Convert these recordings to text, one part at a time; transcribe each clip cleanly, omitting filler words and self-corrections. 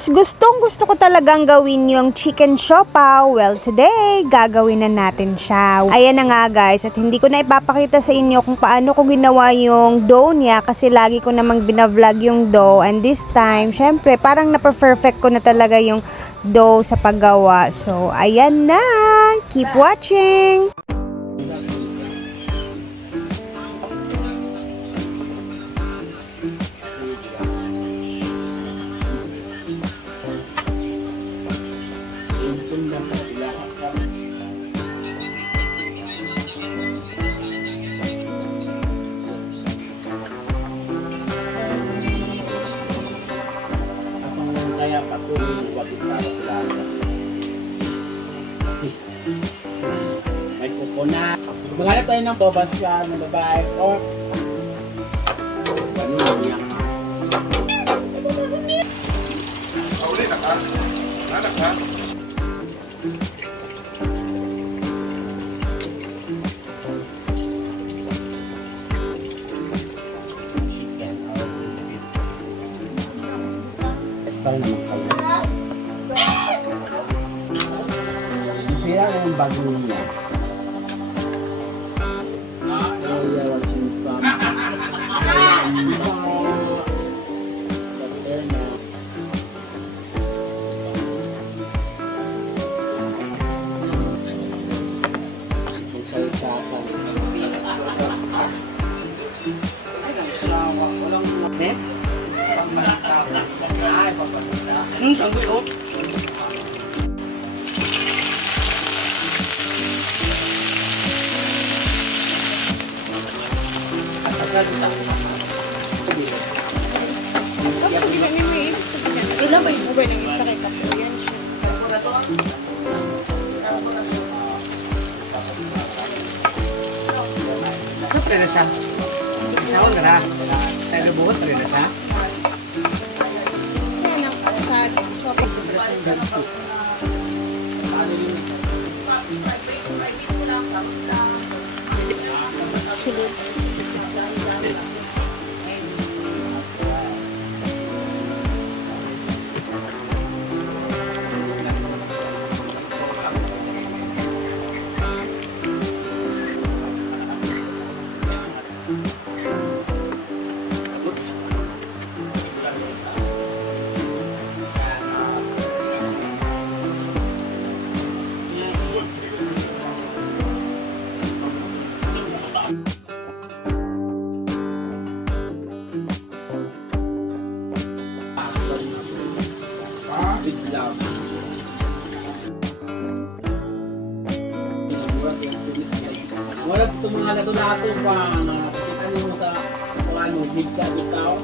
Since gusto ko talagang gawin yung chicken siopaw, well today, gagawin na natin siya. Ayan na nga guys, at hindi ko na ipapakita sa inyo kung paano ko ginawa yung dough niya kasi lagi ko namang binavlog yung dough. And this time, syempre, parang na-perfect ko na talaga yung dough sa paggawa. So, ayan na! Keep watching! Kaya patuloy wag isa sila. May coconut. Maghanap tayo ng bobas siya ng babae or vanilla. Uli na ka? Anak ka? Chicken or beef. Style naman kayo. Sira na yung bago niya. So we are watching from Saturna. Kung sa usapan. Walang net? Ay, papasok. Ang gulo. Ilan ba yung buhay ng isa kay Kato? Yan siya. Siyempre na siya. Isawag na. Tayo buhot pa rin na siya. Yan ang sa shopping. Sulit. Big love. Wala ito mga lato-lato pa. Kita mo sa ano, higka ikaw.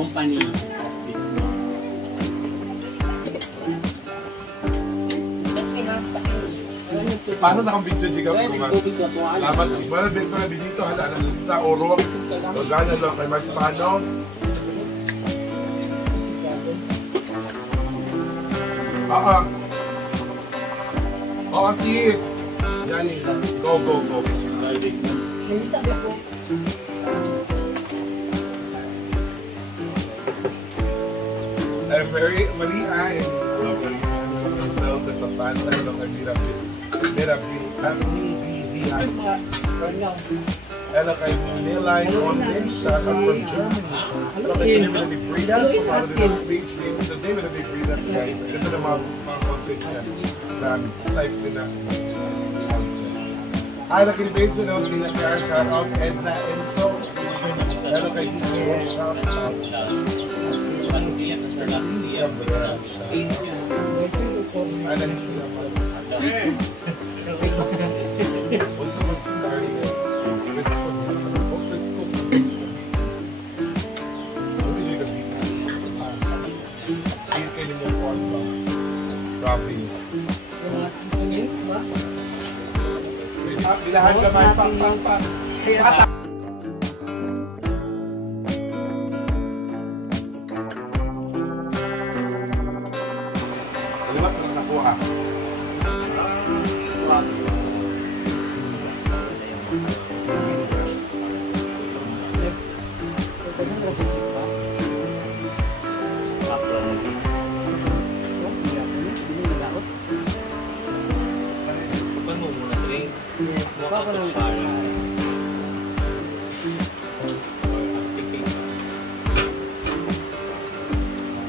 Company of business. Paano nakang-video jigaw ko man? Labat si Wala din ko na dito hala na oro. Gana lang kay Mas Pano. Sis. Jani, go. I'm very malian. Themselves as a fan ng Ella kay Manila on siya from Germany. Kaya naman na Bridas, para din ang page name. So they will be Bridas guys. Ito na mga content niya. Promise. Type nila. Ay, nakilibig ko na hindi na kaya shout out Edna Enzo. Ella kay Enzo, shout out. Bilahan kamay, pang. Kalimat na nakuha.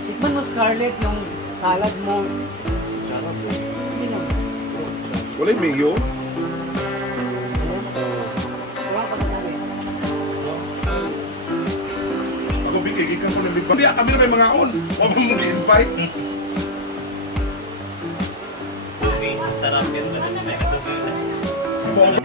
Tikman mo, Scarlett, yung salad mo. Sarap po. Hindi na. Wala yung mayo. Wala pa na namin. Ako bigay ka sa nabig. Kami na may mga on. Huwag mo mag-invite. Sarap yan. May katubi na.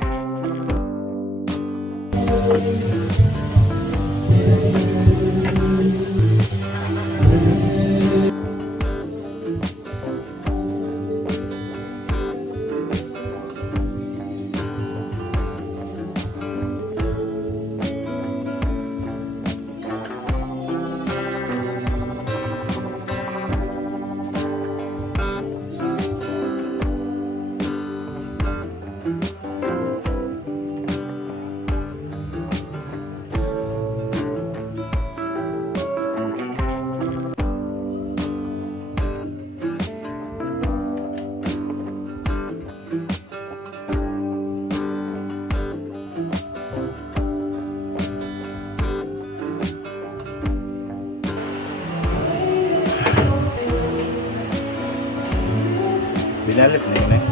Binalit na yun eh.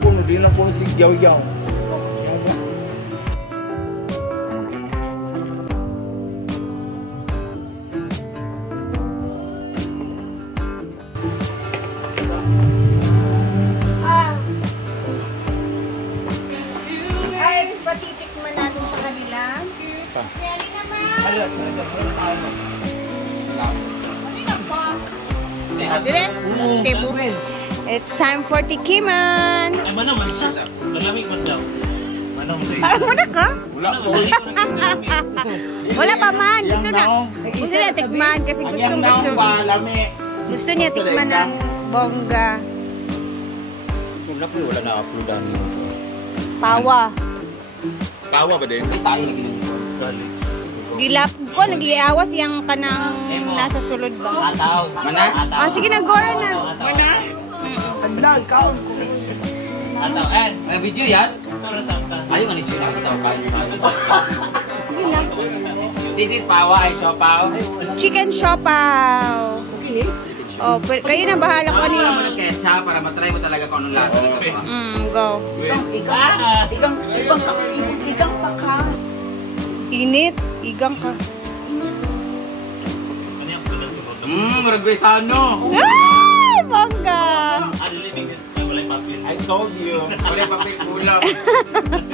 Puno din na po si Yaw-Yaw. Ay, patitikman natin sa kanila. It's time for tikiman. Ay, manaman siya. Malamig man daw. Manong rin. Muna ka? Wala po. Wala pa man. Gusto na tikman kasi gusto niya tikman ng bongga. Wala po, wala na-uploadan. Pawa. Tawa ba din? May tayo lagi nito. Gilap ko, nag-iawas yung kanang nasa sulod ba? Ataw. Mana? Ah, sige na, Gora na. Andan, kaon ko. Ataw. Eh, May video yan? ito na saan ka? Ayaw nga ni Chino. Ito, kain tayo. Sige na. This is Pawa, ay Siopaw. Chicken siopaw. Okay, Oh, kayo na bahala ko Ano ni. mo ng ketchup para matry mo talaga kung anong lasa nito. Go. Igang pakas. Init. Igang ka. Ano yung pinagtunog? Maragway sa ano? Ay, bongga. Ano living? Ay, wala yung papel. I told you. Wala yung papel kulang.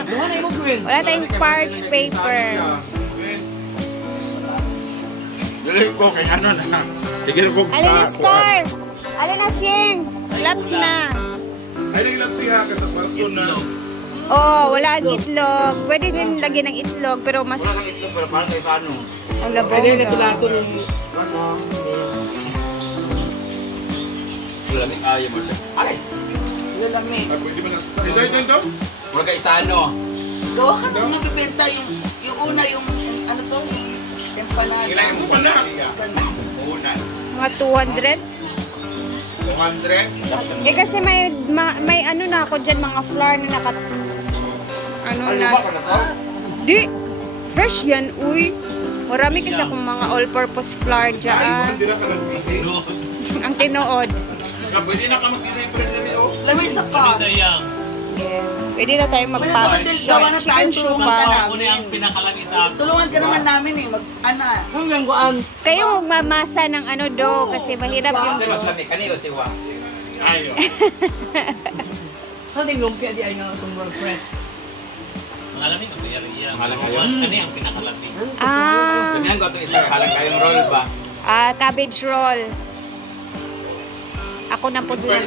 Buwan na yung Gwen. Wala tayong parch paper. Dali ko kay ano na. Tigil ko. Alin na score? Alin na sing? Laps na. Ay, naglapiha ka sa kwarto na. Oh, wala ang itlog. Pwede din lagyan ng itlog pero mas Wala kang itlog pero parang kayo sa ano. ang labong. Lamig ayaw mo siya. Ay! Lalami. Ay, pwede ba na? Ito. Wala kayo sa ano. Gawa ka nang nagbibenta yung una yung ano to? Empanada. Ilay mo pa na. Una. Mga 200. 200. Eh kasi may ano na ako dyan, mga flour na nakat... Ano na... Ba ka na to? Di! Fresh yan, uy. Marami kasi akong mga all-purpose flour Ay, dyan. hindi na ka nag-video. Ang tinood. Pwede na ka mag-video yung pwede o. Lamig na pa. Sayang. Yeah. Pwede na tayo Gawa na tayo, chicken tulungan ka soup. Ako na yung namin. pinakalami sa akin. Tulungan ka naman namin eh. Mag-ana. Kayo magmamasa ng ano do kasi mahirap yung... Kasi mas lamig. Kani o siwa? Ayo. Mga lamig ang pinariyan. Halang kayo? Ano yung pinakalamig? Ah, Ganyan ko ito isa. Halang kayong roll ba? cabbage roll. Ako na po doon.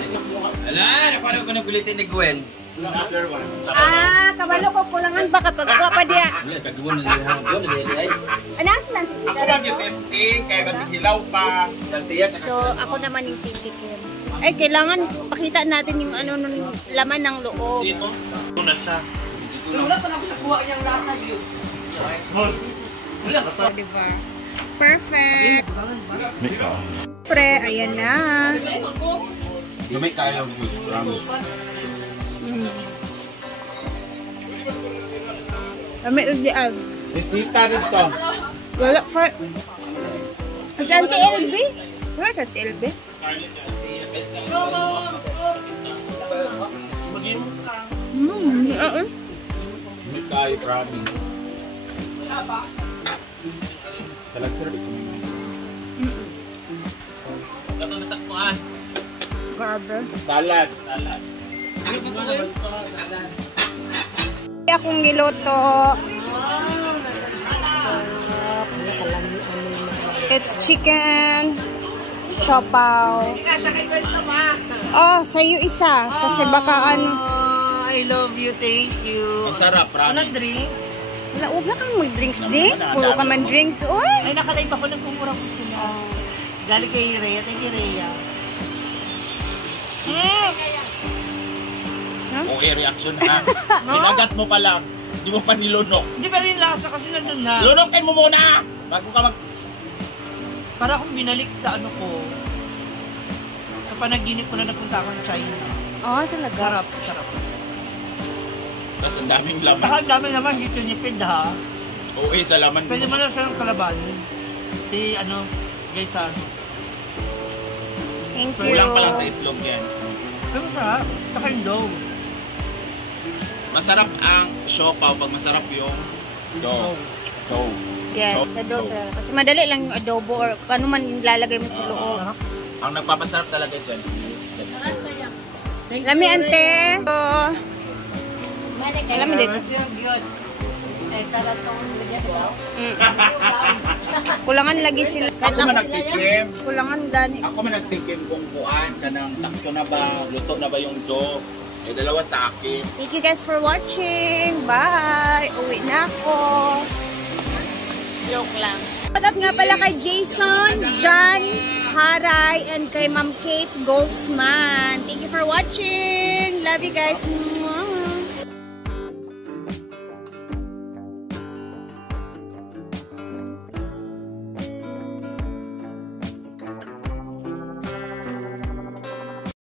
Ala, napanood ko na gulitin ni Gwen. Another one. Ah, Kabalo ko, kulangan ba kapag kuha pa diya? Wala, kagawa na nila. Doon na nila ay. Anas lang. Ako lang yung testing, kaya kasi hilaw pa. Nagtiyak. So, ako naman yung titikim. Ay, kailangan pakita natin yung ano nung laman ng loob. Dito. Ito na siya. Wala pa nakuha niyang lasa yun. Wala ka So, diba? Perfect. Pre, ayan na. Gamay kayo with promise. Kami ulian. Bisita rin to. Wala pa. Sa Auntie LB? Wala sa Auntie LB? Gamay kayo promise. Talag sir. Ito na saktuan. Grabe. Salad. Salad. Akong giluto. It's chicken siopaw. Oh, sa'yo isa. Kasi baka ano. I love you, thank you. Ang sarap, Walang promise. drinks? Wala, huwag na kang mag-drinks. Puro ka man drinks. Uy! Ay, nakalive ako, nagpumura ko sila. Galing kay Rhea, thank you, Rhea. Okay, reaction ha. Ginagat mo pa lang. Hindi mo pa nilunok. Hindi, pero yung lasa kasi nandun na. Lunokin mo muna! Bago ka mag... Para akong binalik sa ano ko. Sa panaginip ko na napunta ako ng China. Oh, talaga. Sarap, sarap. Tapos ang daming laman. Saka ang dami naman, dito nipid ha. Okay, sa laman Pwede mo. mo na siya ng kalabanin. Si ano, guys ha. Thank you. Kulang pa lang sa itlog yan. Pero sarap. Saka yung dough. Masarap ang siopaw pag masarap yung dough. Dough. Yes, sa dough. Kasi madali lang yung adobo or ano man yung lalagay mo sa loob. Ang nagpapasarap talaga dyan. Lami, ante. Alam mo dito. Kulangan lagi sila. Ako man nagtikim. Kulangan gani. Ako man nagtikim kung kuan kanang sakto na ba, luto na ba yung dough. Eh, dalawa sa akin. Thank you guys for watching. Bye! Uwi na ako. Joke lang. Shoutout nga pala kay Jason, John, Haray, and kay Ma'am Kate Goldsman. Thank you for watching. Love you guys.